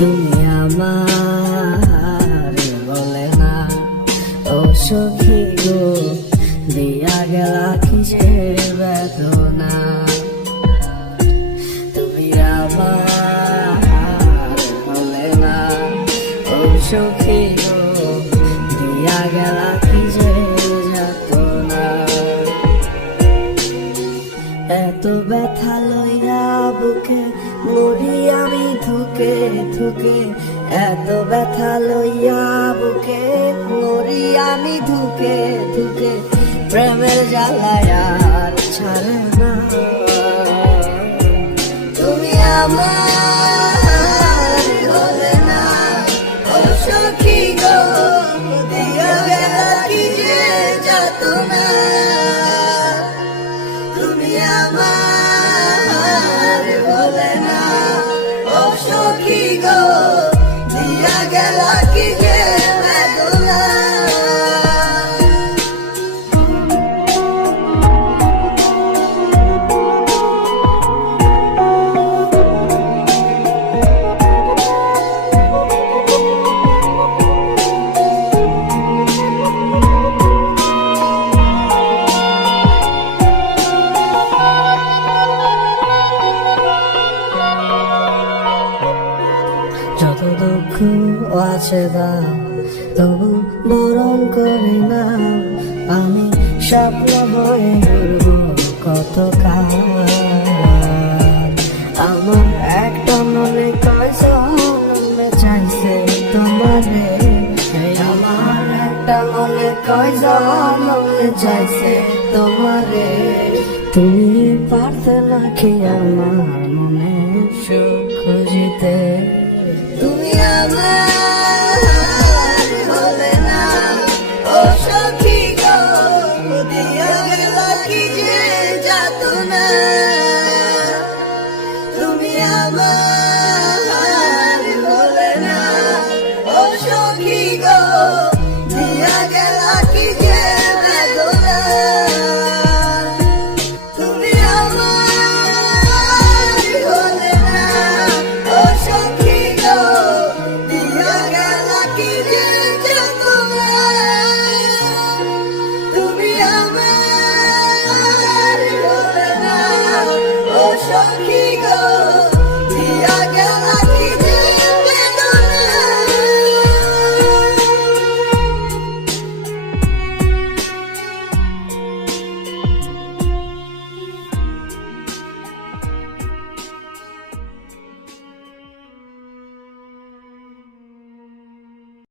তুমি আমার বলে না। ও সখী গো, দিয়া গেলা কিসের বেদনা? তুমি আমার বলে না। ও সখী গো, দিয়া গেলা কিসের যাতনা? এত ব্যথা থুকে ঢুকে এত ব্যথা লইয়া বুকে মরি আমি ধুকে ধুকে, প্রেমের জ্বালায় আর ছাড়ে না। তুমি আমার গেলা কি যে যত দুঃখ আছে দাও তবু বরণ করি না। আমি স্বপ্ন হয়ে কত কাল। আমার একটা মনে কয়, জন্মে চাইছে তোমারে। আমার একটা মনে কয়, জন্মে চাইছে তোমারে। তুমি পারতে নাকি আমার মনে সুখ খুঁজিতে